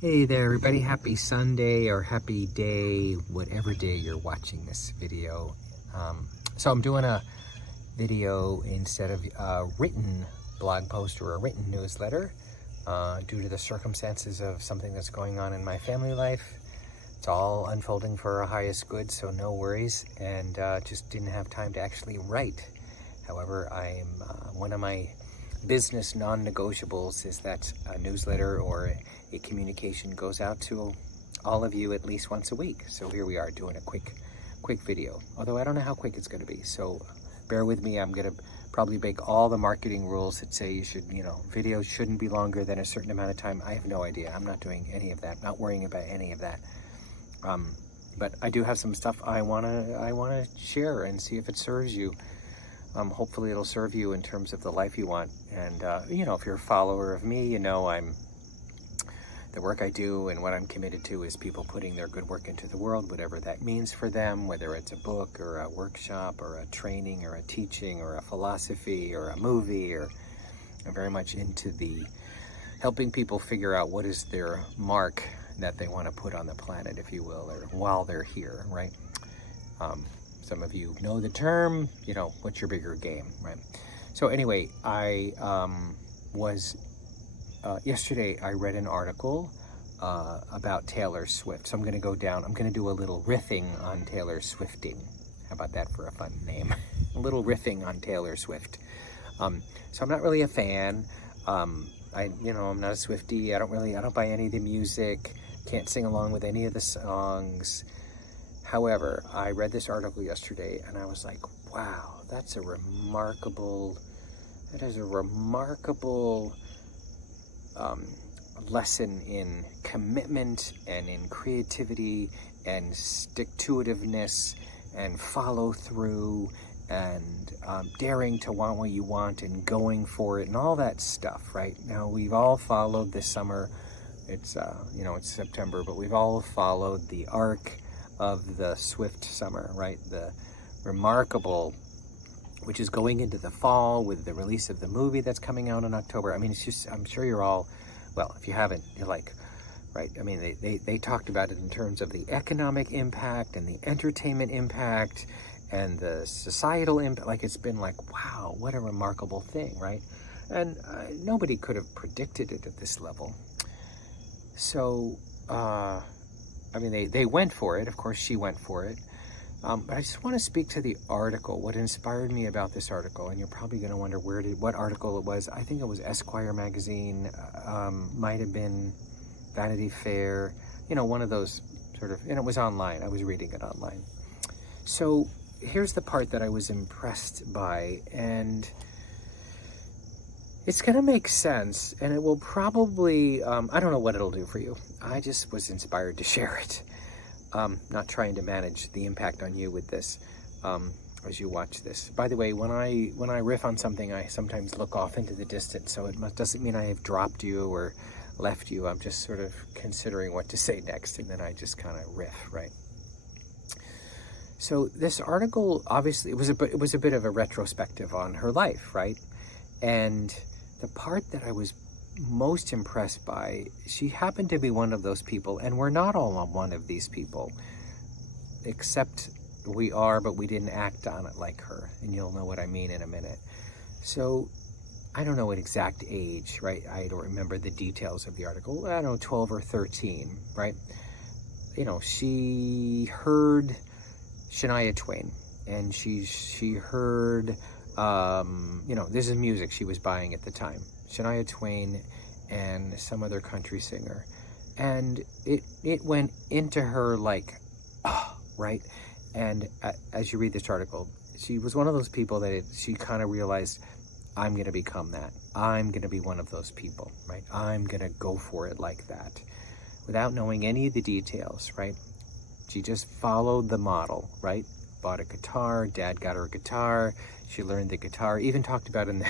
Hey there everybody, happy Sunday or happy day, whatever day you're watching this video. So I'm doing a video instead of a written blog post or a written newsletter due to the circumstances of something that's going on in my family life. It's all unfolding for our highest good, so no worries, and just didn't have time to actually write. However, one of my business non-negotiables is that a newsletter or a communication goes out to all of you at least once a week. So here we are doing a quick video, although I don't know how quick it's going to be, so bear with me. I'm going to probably break all the marketing rules that say you should, videos shouldn't be longer than a certain amount of time. I have no idea. I'm not doing any of that, not worrying about any of that. But I do have some stuff I want to share and see if it serves you. Hopefully it'll serve you in terms of the life you want. And, if you're a follower of me, the work I do and what I'm committed to is people putting their good work into the world, whatever that means for them, whether it's a book or a workshop or a training or a teaching or a philosophy or a movie, or I'm very much into the helping people figure out what is their mark that they want to put on the planet, if you will, or while they're here, right? Some of you know the term, what's your bigger game, right? So anyway, yesterday I read an article about Taylor Swift. So I'm going to do a little riffing on Taylor Swifting. How about that for a fun name? A little riffing on Taylor Swift. So I'm not really a fan. I'm not a Swiftie. I don't buy any of the music. Can't sing along with any of the songs. However, I read this article yesterday and I was like, wow, that is a remarkable lesson in commitment and in creativity and stick-to-itiveness and follow through and daring to want what you want and going for it and all that stuff, right? Now, we've all followed this summer. It's, it's September, but we've all followed the arc of the Swift summer, right? The remarkable, which is going into the fall with the release of the movie that's coming out in October. I mean, it's just, I'm sure you're all, well, if you haven't, you're like, right? I mean, they talked about it in terms of the economic impact and the entertainment impact and the societal impact. Like, it's been like, wow, what a remarkable thing, right? And nobody could have predicted it at this level. So, they went for it. Of course, she went for it. But I just want to speak to the article, what inspired me about this article. And you're probably going to wonder what article it was. I think it was Esquire magazine, might have been Vanity Fair, one of those sort of, and it was online. I was reading it online. So here's the part that I was impressed by, and it's going to make sense, and it will probably, I don't know what it'll do for you. I just was inspired to share it. Not trying to manage the impact on you with this as you watch this. By the way, when I riff on something, I sometimes look off into the distance, so it doesn't mean I have dropped you or left you. I'm just sort of considering what to say next, and then I just kind of riff, right? So this article, obviously, it was a bit of a retrospective on her life, right? And the part that I was most impressed by, she happened to be one of those people, and we're not all one of these people, except we are, but we didn't act on it like her, and you'll know what I mean in a minute. So I don't know what exact age, right? I don't remember the details of the article. I don't know, 12 or 13, right? She heard Shania Twain, and she heard this is music she was buying at the time. Shania Twain and some other country singer. And it went into her like, right? And as you read this article, she was one of those people that she kind of realized, I'm going to become that. I'm going to be one of those people, right? I'm going to go for it like that without knowing any of the details, right? She just followed the model, right? Bought a guitar, dad got her a guitar, she learned the guitar, even talked about in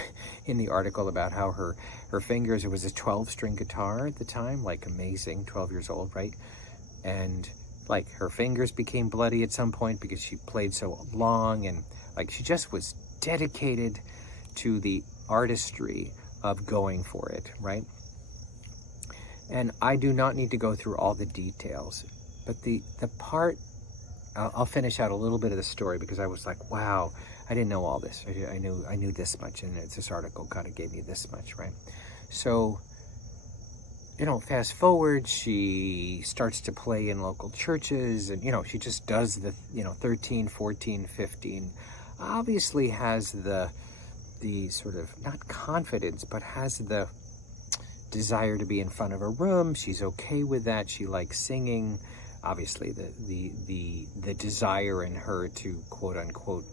the article about how her fingers, it was a 12-string guitar at the time, like amazing, 12 years old, right? And like her fingers became bloody at some point because she played so long, and like she just was dedicated to the artistry of going for it, right? And I do not need to go through all the details, but the part, I'll finish out a little bit of the story because I was like, wow, I didn't know all this. I knew this much, and this article kind of gave me this much, right? So, you know, fast forward, she starts to play in local churches, and, you know, she just does the, you know, 13, 14, 15, obviously has the sort of, not confidence, but has the desire to be in front of a room. She's okay with that. She likes singing. Obviously, the desire in her to, quote unquote,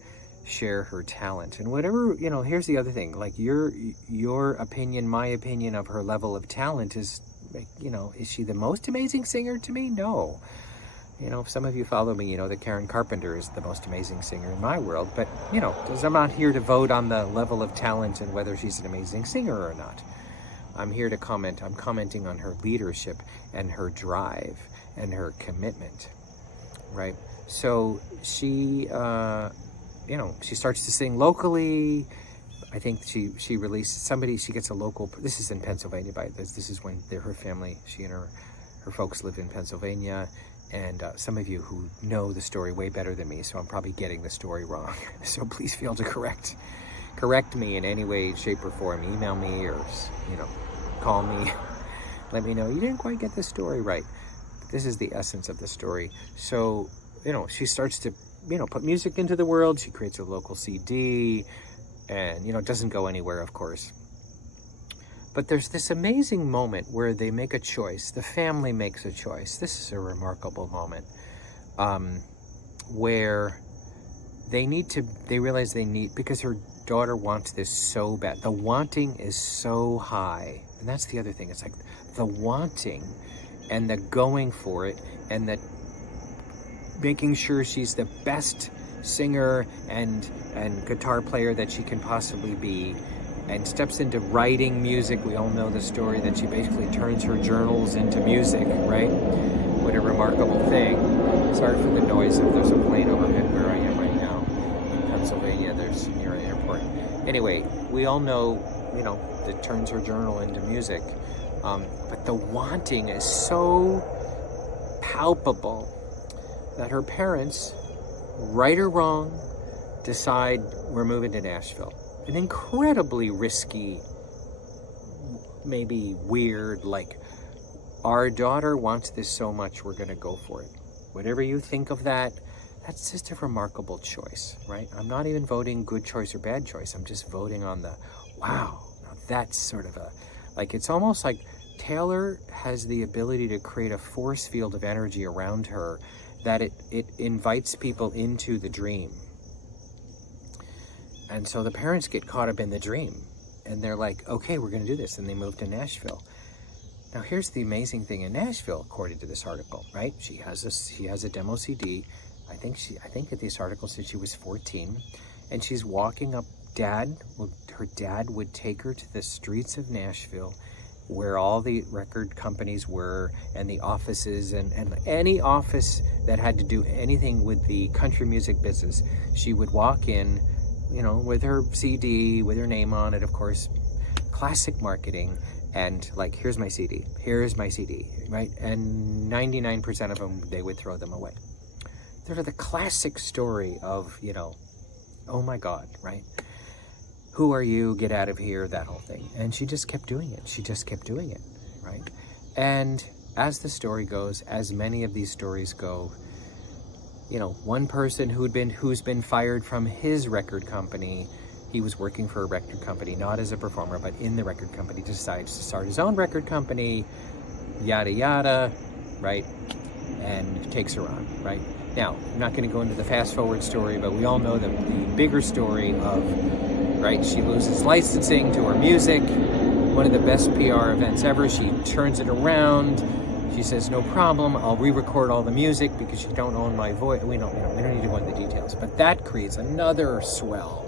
share her talent. And whatever, you know, here's the other thing, like your opinion, my opinion of her level of talent is, you know, is she the most amazing singer to me? No. You know, if some of you follow me, you know that Karen Carpenter is the most amazing singer in my world. But, you know, I'm not here to vote on the level of talent and whether she's an amazing singer or not. I'm here to comment. I'm commenting on her leadership and her drive and her commitment, right? So she, you know, she starts to sing locally. I think she released somebody, she gets a local, this is in Pennsylvania, this is when her family, she and her folks lived in Pennsylvania. And some of you who know the story way better than me, so I'm probably getting the story wrong. So please feel to correct me in any way, shape, or form. Email me or, you know, call me. Let me know you didn't quite get the story right. This is the essence of the story. So, you know, she starts to, you know, put music into the world. She creates a local CD, and, you know, it doesn't go anywhere, of course. But there's this amazing moment where they make a choice. The family makes a choice. This is a remarkable moment where they realize they need, because her daughter wants this so bad. The wanting is so high. And that's the other thing. It's like the wanting and the going for it and the making sure she's the best singer and guitar player that she can possibly be, and steps into writing music. We all know the story that she basically turns her journals into music, right? What a remarkable thing. Sorry for the noise if there's a plane overhead where I am right now. In Pennsylvania, there's near an airport. Anyway, we all know, you know, that turns her journal into music. But the wanting is so palpable that her parents, right or wrong, decide we're moving to Nashville. An incredibly risky, maybe weird, like, our daughter wants this so much, we're going to go for it. Whatever you think of that, that's just a remarkable choice, right? I'm not even voting good choice or bad choice. I'm just voting on the, wow, now that's sort of a, like, it's almost like Taylor has the ability to create a force field of energy around her that it invites people into the dream. And so the parents get caught up in the dream, and they're like, okay, we're going to do this. And they move to Nashville. Now, here's the amazing thing in Nashville, according to this article, right? She has a demo CD. I think that this article said she was 14, and she's walking up. Her dad would take her to the streets of Nashville, where all the record companies were, and the offices, and any office that had to do anything with the country music business. She would walk in, you know, with her CD, with her name on it, of course, classic marketing, and like, here's my CD, right? And 99% of them, they would throw them away. They're the classic story of, you know, oh my God, right? Who are you? Get out of here, that whole thing. And she just kept doing it. Right? And as the story goes, as many of these stories go, you know, one person who's been fired from his record company, he was working for a record company, not as a performer, but in the record company, decides to start his own record company, yada, yada, right? And takes her on, right? Now, I'm not going to go into the fast forward story, but we all know the bigger story of, right, she loses licensing to her music, one of the best PR events ever. She turns it around. She says, no problem, I'll re-record all the music because you don't own my voice. We don't need to go into the details, but that creates another swell,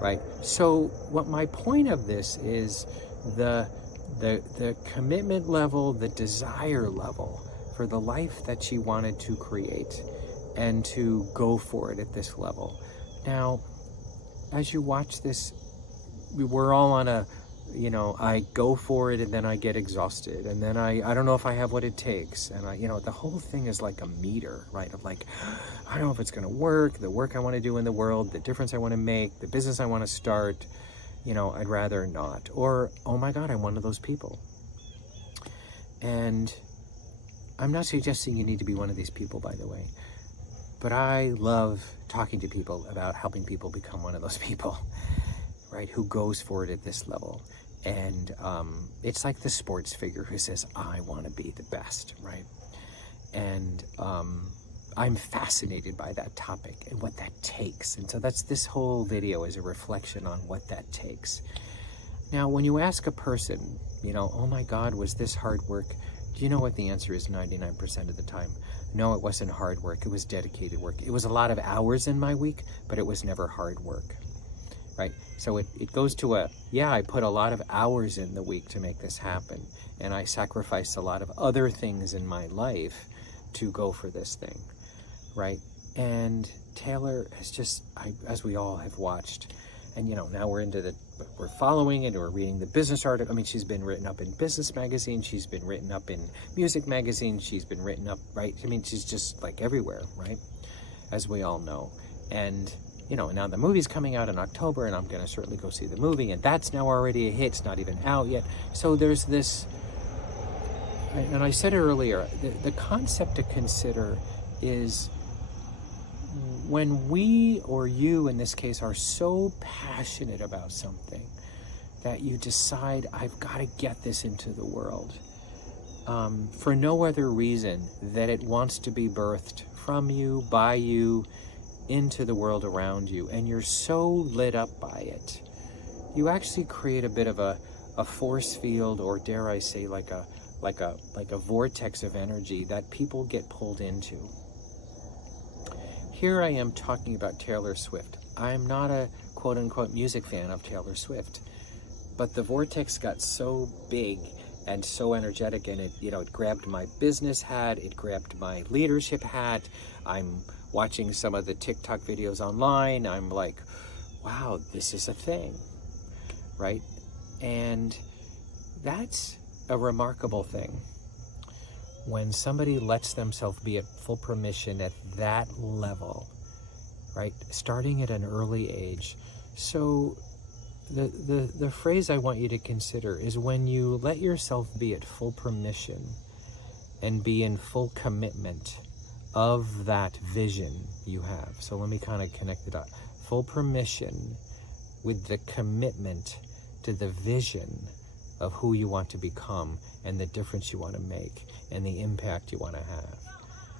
right? So what my point of this is the commitment level, the desire level for the life that she wanted to create and to go for it at this level. Now, as you watch this, we're all on a, you know, I go for it and then I get exhausted, and then I don't know if I have what it takes, and you know, the whole thing is like a meter, right? Of like, I don't know if it's going to work, the work I want to do in the world, the difference I want to make, the business I want to start, you know, I'd rather not. Or, oh my God, I'm one of those people. And I'm not suggesting you need to be one of these people, by the way, but I love talking to people about helping people become one of those people, right? Who goes for it at this level. And it's like the sports figure who says, I want to be the best, right? And I'm fascinated by that topic and what that takes. And so that's, this whole video is a reflection on what that takes. Now, when you ask a person, you know, oh my God, was this hard work? Do you know what the answer is 99% of the time? No, it wasn't hard work. It was dedicated work. It was a lot of hours in my week, but it was never hard work, right? So it goes to a, yeah, I put a lot of hours in the week to make this happen. And I sacrificed a lot of other things in my life to go for this thing, right? And Taylor has just, as we all have watched, and you know, now we're following it, or reading the business article. I mean, she's been written up in business magazines, she's been written up in music magazines, she's been written up, right? I mean, she's just like everywhere, right? As we all know. And you know, now the movie's coming out in October, and I'm gonna certainly go see the movie, and that's now already a hit. It's not even out yet. So there's this, and I said it earlier, the concept to consider is when we, or you in this case, are so passionate about something that you decide, I've got to get this into the world, for no other reason that it wants to be birthed from you, by you, into the world around you, and you're so lit up by it, you actually create a bit of a force field, or dare I say, like a vortex of energy that people get pulled into. Here I am talking about Taylor Swift. I'm not a quote-unquote music fan of Taylor Swift, but the vortex got so big and so energetic, and it, you know, it grabbed my business hat, it grabbed my leadership hat. I'm watching some of the TikTok videos online. I'm like, wow, this is a thing, right? And that's a remarkable thing. When somebody lets themselves be at full permission at that level, right? Starting at an early age. So the phrase I want you to consider is, when you let yourself be at full permission and be in full commitment of that vision you have. So let me kind of connect it up. Full permission with the commitment to the vision of who you want to become, and the difference you want to make, and the impact you want to have.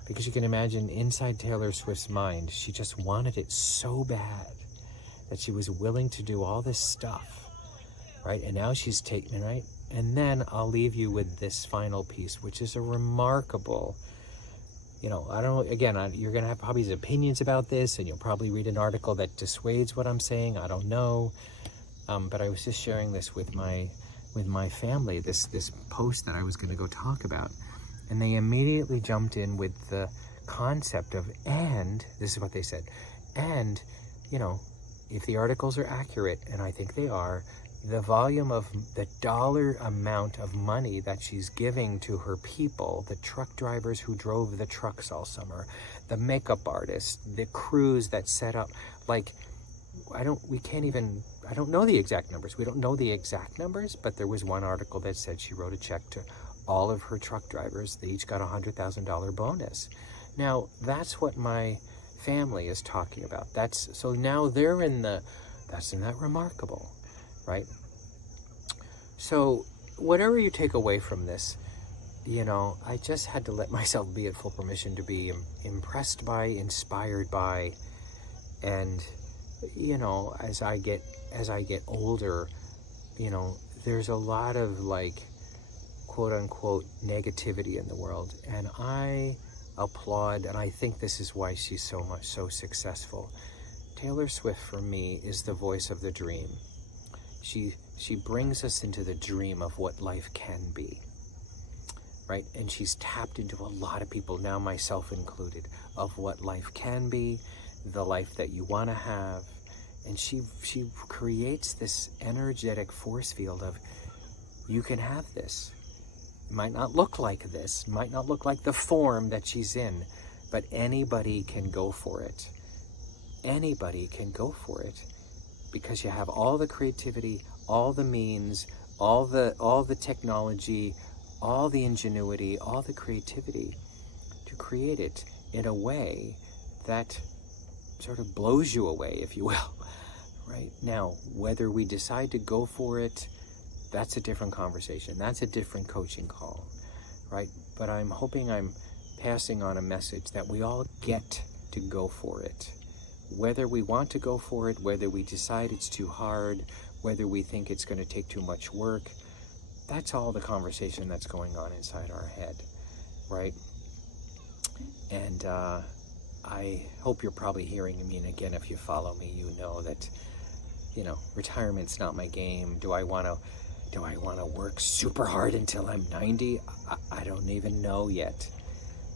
Because you can imagine, inside Taylor Swift's mind, she just wanted it so bad that she was willing to do all this stuff, right? And now she's taken it, right? And then I'll leave you with this final piece, which is a remarkable, you know, I don't know, again, you're going to have probably opinions about this, and you'll probably read an article that dissuades what I'm saying. I don't know. But I was just sharing this with my family, this post that I was going to go talk about. And they immediately jumped in with the concept of, and this is what they said, and, you know, if the articles are accurate, and I think they are, the volume of the dollar amount of money that she's giving to her people, the truck drivers who drove the trucks all summer, the makeup artists, the crews that set up, like, I don't know the exact numbers. We don't know the exact numbers, but there was one article that said she wrote a check to all of her truck drivers. They each got $100,000 bonus. Now, that's what my family is talking about. So now they're isn't that remarkable, right? So whatever you take away from this, you know, I just had to let myself be at full permission to be impressed by, inspired by, and, you know, as I get older, you know, there's a lot of, like, quote unquote negativity in the world, and I applaud, and I think this is why she's so successful. Taylor Swift, for me, is the voice of the dream. She brings us into the dream of what life can be, right? And she's tapped into a lot of people, now myself included, of what life can be, the life that you want to have. And she creates this energetic force field of, you can have this. It might not look like this, might not look like the form that she's in, but anybody can go for it. Anybody can go for it, because you have all the creativity, all the means, all the technology, all the ingenuity, all the creativity to create it in a way that sort of blows you away, if you will. Right? Now, whether we decide to go for it, that's a different conversation. That's a different coaching call, right? But I'm hoping I'm passing on a message that we all get to go for it. Whether we want to go for it, whether we decide it's too hard, whether we think it's going to take too much work, that's all the conversation that's going on inside our head, right? And I hope you're probably hearing me, and again, if you follow me, you know that, retirement's not my game. Do I want to work super hard until I'm 90? I don't even know yet.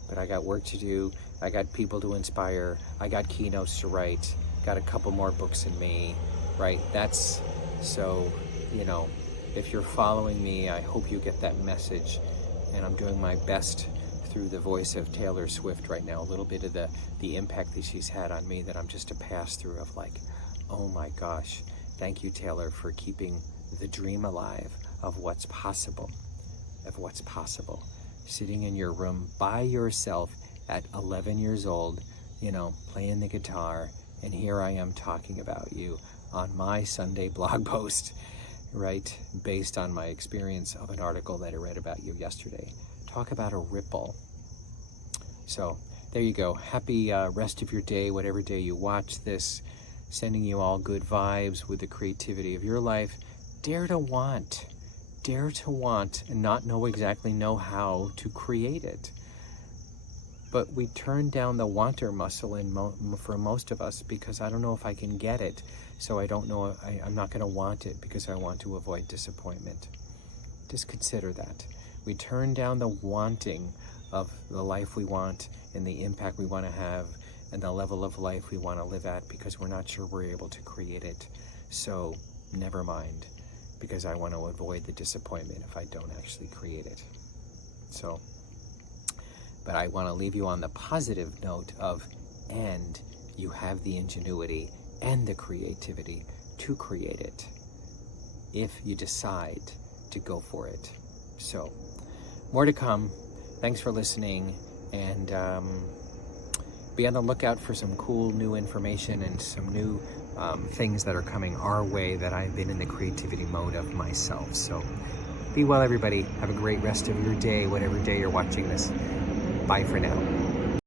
But I got work to do. I got people to inspire. I got keynotes to write. Got a couple more books in me, right? That's so, if you're following me, I hope you get that message. And I'm doing my best through the voice of Taylor Swift right now, a little bit of the impact that she's had on me, that I'm just a pass-through of like, oh my gosh, thank you, Taylor, for keeping the dream alive of what's possible, Sitting in your room by yourself at 11 years old, playing the guitar, and here I am talking about you on my Sunday blog post, right? Based on my experience of an article that I read about you yesterday. Talk about a ripple. So there you go. Happy rest of your day, whatever day you watch this. Sending you all good vibes with the creativity of your life. Dare to want and not know how to create it. But we turn down the wanter muscle for most of us, because I don't know if I can get it. So I don't know, I'm not going to want it because I want to avoid disappointment. Just consider that. We turn down the wanting of the life we want and the impact we want to have and the level of life we want to live at, because we're not sure we're able to create it. So never mind, because I want to avoid the disappointment if I don't actually create it. So, but I want to leave you on the positive note of, and you have the ingenuity and the creativity to create it if you decide to go for it. So, more to come. Thanks for listening, and be on the lookout for some cool new information and some new things that are coming our way that I've been in the creativity mode of myself. So be well, everybody. Have a great rest of your day, whatever day you're watching this. Bye for now.